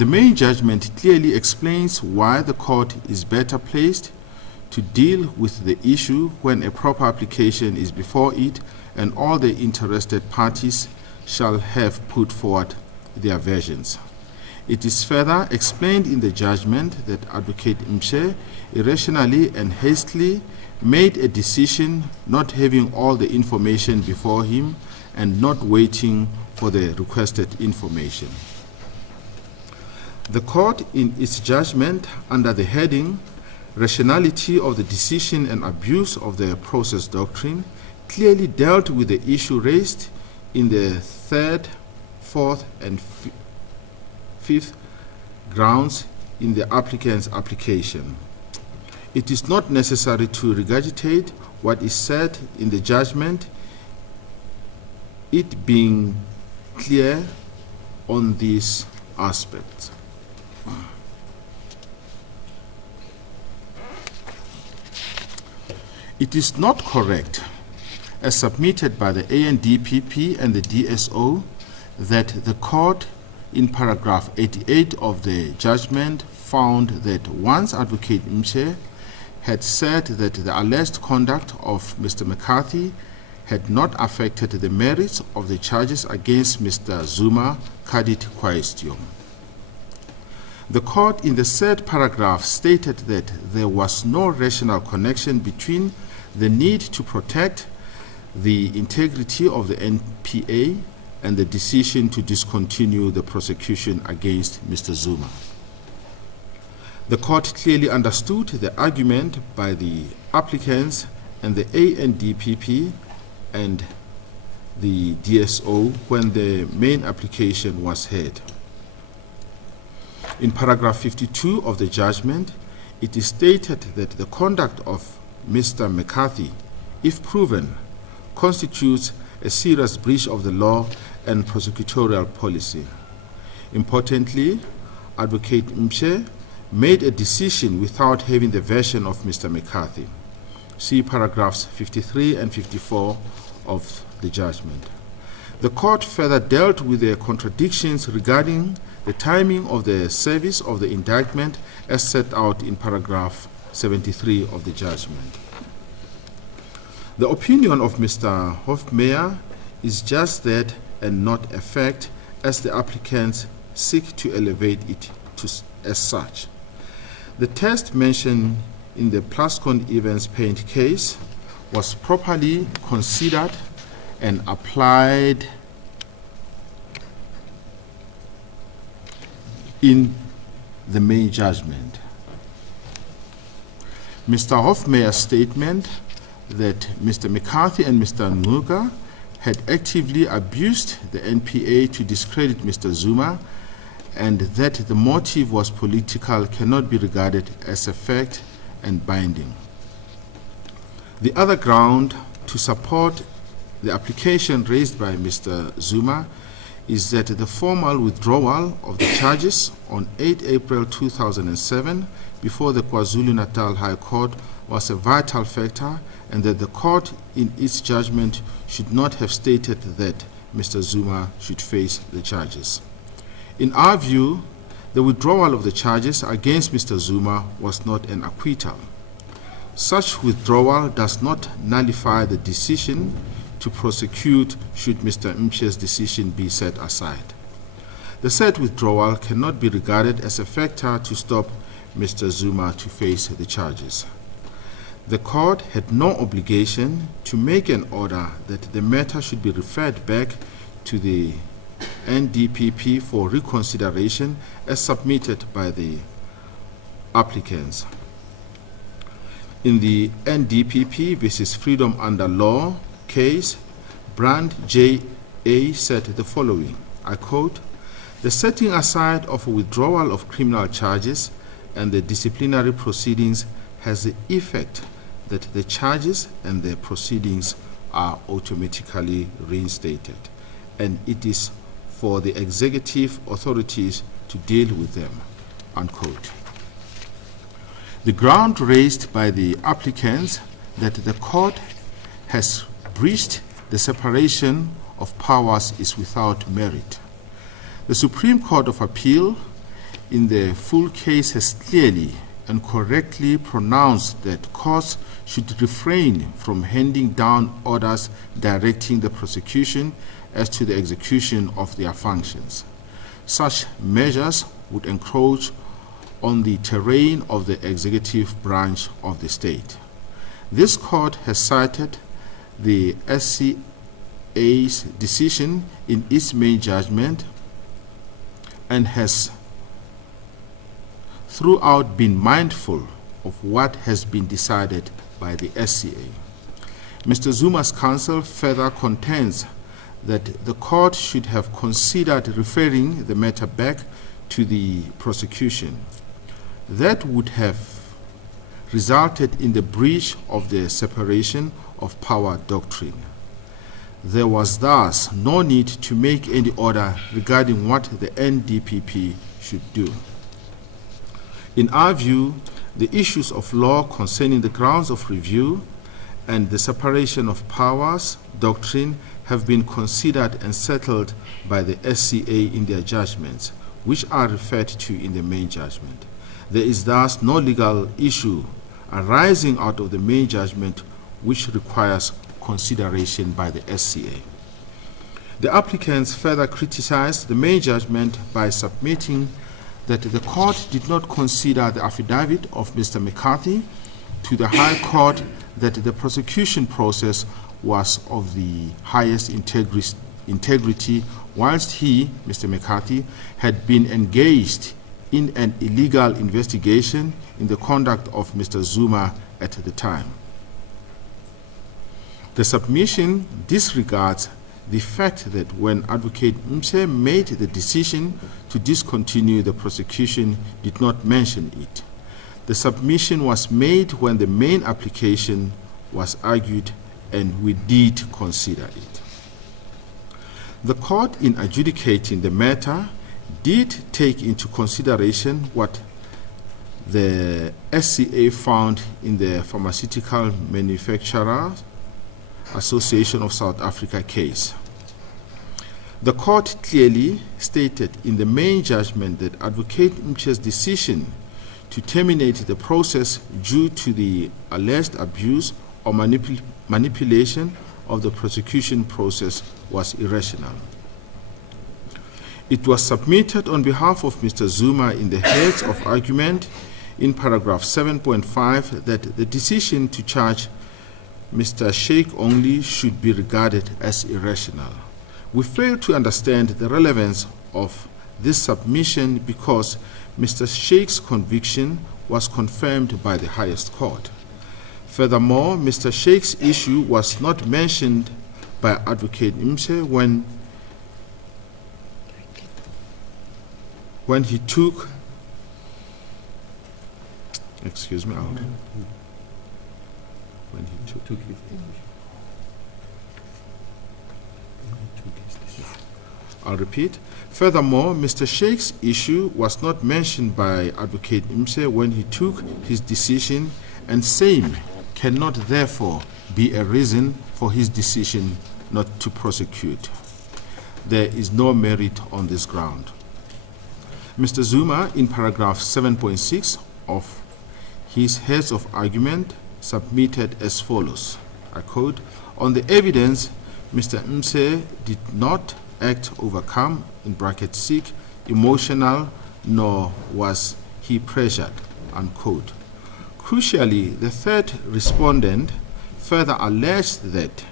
The main judgment clearly explains why the court is better placed to deal with the issue when a proper application is before it and all the interested parties shall have put forward their versions. It is further explained in the judgment that Advocate Mche irrationally and hastily made a decision not having all the information before him and not waiting for the requested information. The court, in its judgment under the heading Rationality of the Decision and Abuse of the Process Doctrine, clearly dealt with the issue raised in the third, fourth, and fifth grounds in the applicant's application. It is not necessary to regurgitate what is said in the judgment, it being clear on these aspects. It is not correct, as submitted by the ANDPP and the DSO, that the court in paragraph 88 of the judgment found that once Advocate Mche had said that the alleged conduct of Mr. McCarthy had not affected the merits of the charges against Mr. Zuma, cadit quaestio. The court in the said paragraph stated that there was no rational connection between the need to protect the integrity of the NPA and the decision to discontinue the prosecution against Mr. Zuma. The court clearly understood the argument by the applicants and the ANDPP and the DSO when the main application was heard. In paragraph 52 of the judgment, it is stated that the conduct of Mr. McCarthy, if proven, constitutes a serious breach of the law and prosecutorial policy. Importantly, Advocate Mche made a decision without having the version of Mr. McCarthy. See paragraphs 53 and 54 of the judgment. The court further dealt with the contradictions regarding the timing of the service of the indictment as set out in paragraph 73 of the judgment. The opinion of Mr. Hofmeyr is just that and not a fact, as the applicants seek to elevate it as such. The test mentioned in the Plascon Evans Paint case was properly considered and applied in the main judgment. Mr. Hofmeyr's statement that Mr. McCarthy and Mr. Nguga had actively abused the NPA to discredit Mr. Zuma and that the motive was political cannot be regarded as a fact and binding. The other ground to support the application raised by Mr. Zuma is that the formal withdrawal of the charges on 8 April 2007 before the KwaZulu-Natal High Court was a vital factor and that the court in its judgment should not have stated that Mr. Zuma should face the charges. In our view, the withdrawal of the charges against Mr. Zuma was not an acquittal. Such withdrawal does not nullify the decision to prosecute should Mr. Mche's decision be set aside. The said withdrawal cannot be regarded as a factor to stop Mr. Zuma to face the charges. The court had no obligation to make an order that the matter should be referred back to the NDPP for reconsideration as submitted by the applicants. In the NDPP versus Freedom Under Law case, Brand J.A. said the following, I quote, "The setting aside of a withdrawal of criminal charges and the disciplinary proceedings has the effect that the charges and the proceedings are automatically reinstated, and it is for the executive authorities to deal with them," unquote. The ground raised by the applicants that the court has breached the separation of powers is without merit. The Supreme Court of Appeal in the full case has clearly and correctly pronounced that courts should refrain from handing down orders directing the prosecution as to the execution of their functions. Such measures would encroach on the terrain of the executive branch of the state. This court has cited the SCA's decision in its main judgment and has throughout been mindful of what has been decided by the SCA. Mr. Zuma's counsel further contends that the court should have considered referring the matter back to the prosecution. That would have resulted in the breach of the separation of power doctrine. There was thus no need to make any order regarding what the NDPP should do. In our view, the issues of law concerning the grounds of review and the separation of powers doctrine have been considered and settled by the SCA in their judgments, which are referred to in the main judgment. There is thus no legal issue arising out of the main judgment which requires consideration by the SCA. The applicants further criticized the main judgment by submitting that the court did not consider the affidavit of Mr. McCarthy to the High Court that the prosecution process was of the highest integrity, whilst he, Mr. McCarthy, had been engaged in an illegal investigation in the conduct of Mr. Zuma at the time. The submission disregards the fact that when Advocate Mse made the decision to discontinue the prosecution, did not mention it. The submission was made when the main application was argued, and we did consider it. The court, in adjudicating the matter, did take into consideration what the SCA found in the Pharmaceutical Manufacturers Association of South Africa case. The court clearly stated in the main judgment that Advocate Mche's decision to terminate the process due to the alleged abuse or manipulation of the prosecution process was irrational. It was submitted on behalf of Mr. Zuma in the heads of argument in paragraph 7.5 that the decision to charge Mr. Sheikh only should be regarded as irrational. We fail to understand the relevance of this submission because Mr. Sheikh's conviction was confirmed by the highest court. Furthermore, Mr. Sheikh's issue was not mentioned by Advocate Mse when he took, when he took his decision. I'll repeat. Furthermore, Mr. Sheikh's issue was not mentioned by Advocate Mse when he took his decision, and same cannot therefore be a reason for his decision not to prosecute. There is no merit on this ground. Mr. Zuma, in paragraph 7.6 of his heads of argument, submitted as follows, I quote, "On the evidence, Mr. Mse did not act overcome, in bracket sick, emotional, nor was he pressured," unquote. Crucially, the third respondent further alleged that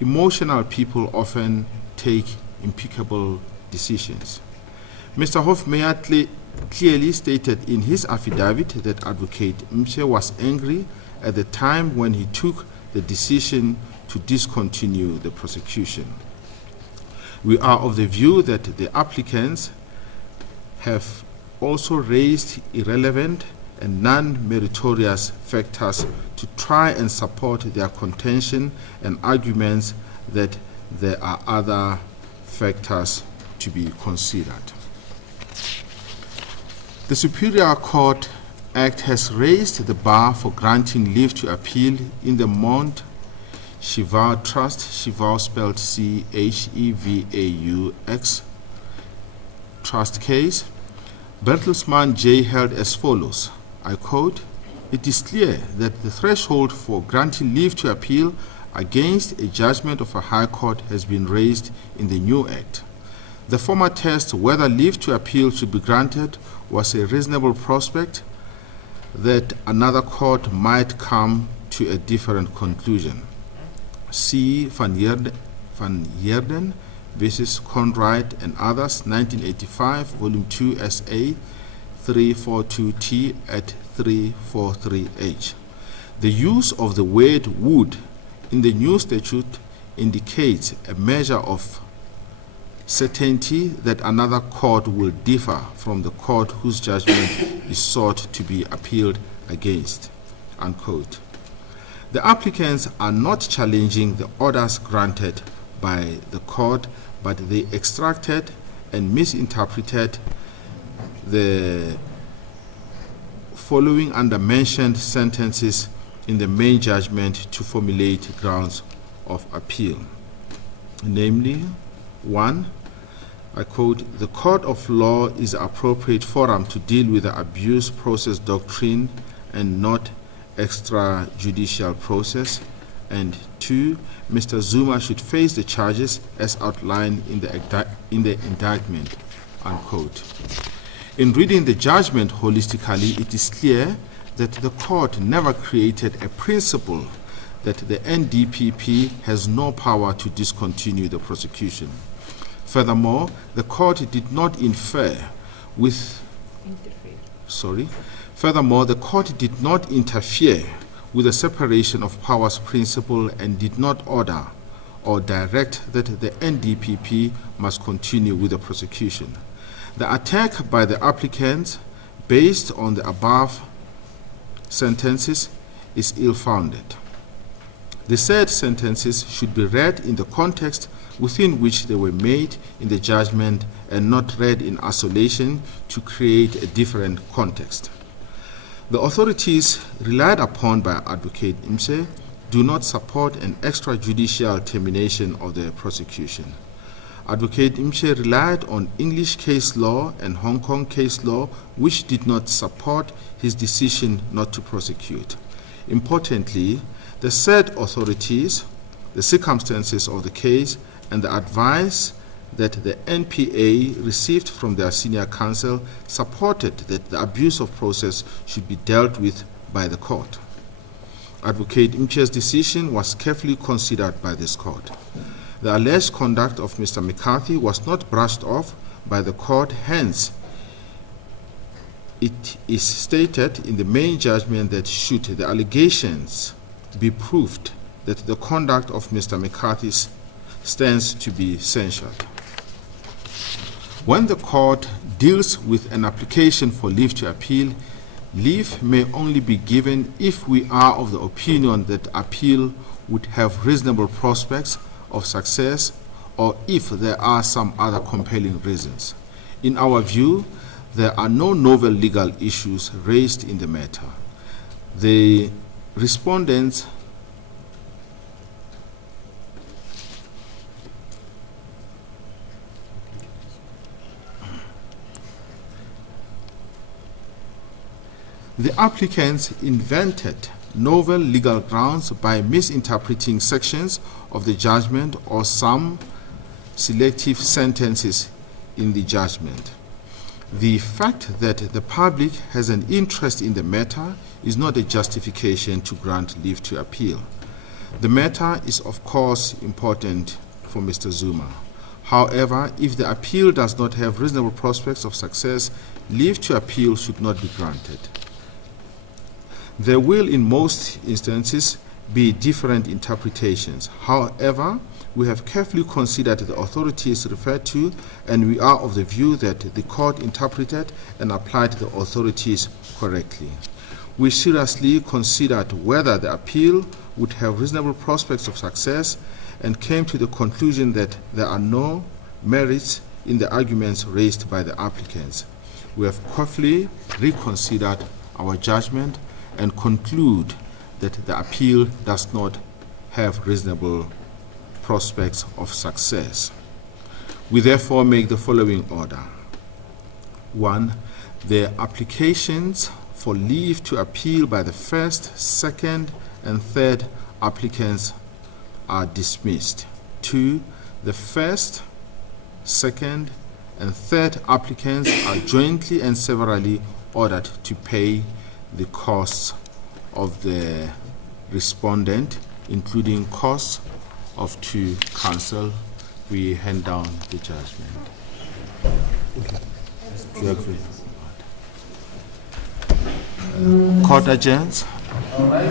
emotional people often take impeccable decisions. Mr. Hofmeyer clearly stated in his affidavit that Advocate Mse was angry at the time when he took the decision to discontinue the prosecution. We are of the view that the applicants have also raised irrelevant and non-meritorious factors to try and support their contention and arguments that there are other factors to be considered. The Superior Court Act has raised the bar for granting leave to appeal in the Mount Shivau Trust, Shivau spelled C-H-E-V-A-U-X, trust case. Bertelsmann J. held as follows, I quote, "It is clear that the threshold for granting leave to appeal against a judgment of a high court has been raised in the new Act. The former test whether leave to appeal should be granted was a reasonable prospect that another court might come to a different conclusion. See Van Heerden versus Conrad and others, 1985, Volume 2, SA 342T at 343H. The use of the word would in the new statute indicates a measure of certainty that another court will differ from the court whose judgment is sought to be appealed against," unquote. The applicants are not challenging the orders granted by the court, but they extracted and misinterpreted the following undermentioned sentences in the main judgment to formulate grounds of appeal. Namely, 1, I quote, "The court of law is the appropriate forum to deal with the abuse process doctrine and not extrajudicial process." And 2, Mr. Zuma should face the charges as outlined in the indictment, unquote. In reading the judgment holistically, it is clear that the court never created a principle that the NDPP has no power to discontinue the prosecution. Furthermore, the court did not interfere with the separation of powers principle and did not order or direct that the NDPP must continue with the prosecution. The attack by the applicants based on the above sentences is ill-founded. The said sentences should be read in the context within which they were made in the judgment and not read in isolation to create a different context. The authorities relied upon by Advocate Imse do not support an extrajudicial termination of the prosecution. Advocate Imse relied on English case law and Hong Kong case law, which did not support his decision not to prosecute. Importantly, the said authorities, the circumstances of the case, and the advice that the NPA received from their senior counsel supported that the abuse of process should be dealt with by the court. Advocate Imche's decision was carefully considered by this court. The alleged conduct of Mr. McCarthy was not brushed off by the court, hence it is stated in the main judgment that should the allegations be proved, that the conduct of Mr. McCarthy stands to be censured. When the court deals with an application for leave to appeal, leave may only be given if we are of the opinion that appeal would have reasonable prospects of success or if there are some other compelling reasons. In our view, there are no novel legal issues raised in the matter. The respondents The applicants invented novel legal grounds by misinterpreting sections of the judgment or some selective sentences in the judgment. The fact that the public has an interest in the matter is not a justification to grant leave to appeal. The matter is, of course, important for Mr. Zuma. However, if the appeal does not have reasonable prospects of success, leave to appeal should not be granted. There will, in most instances, be different interpretations. However, we have carefully considered the authorities referred to, and we are of the view that the court interpreted and applied the authorities correctly. We seriously considered whether the appeal would have reasonable prospects of success and came to the conclusion that there are no merits in the arguments raised by the applicants. We have carefully reconsidered our judgment and conclude that the appeal does not have reasonable prospects of success. We therefore make the following order. 1, The applications for leave to appeal by the first, second, and third applicants are dismissed. 2. The first, second, and third applicants are jointly and severally ordered to pay the costs of the respondent, including costs of to counsel. We hand down the judgment. You agree? Court adjourns. All right.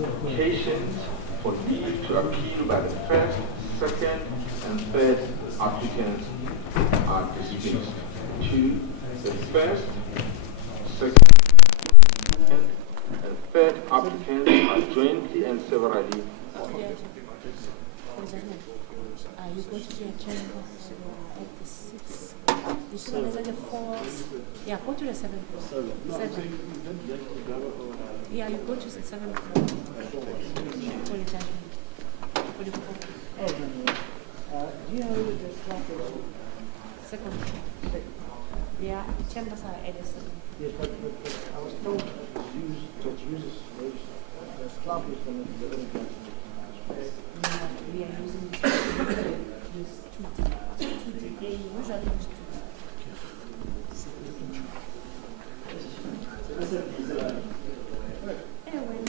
Applications for leave to appeal by the first, second, and third applicants are dismissed. 2. The first, second, and third applicants are jointly and severally. You go to your chamber at the 6. You should have the 4. Yeah, go to the 7th floor. 7. Yeah, you go to the 7th floor. For the judgment. For the court. Do you know the structure? Second floor. Yeah, chambers are at the 7th. Yes, but I was told to use the staff is going to be the judgment. We are using this 2. They usually use 2. Anyway.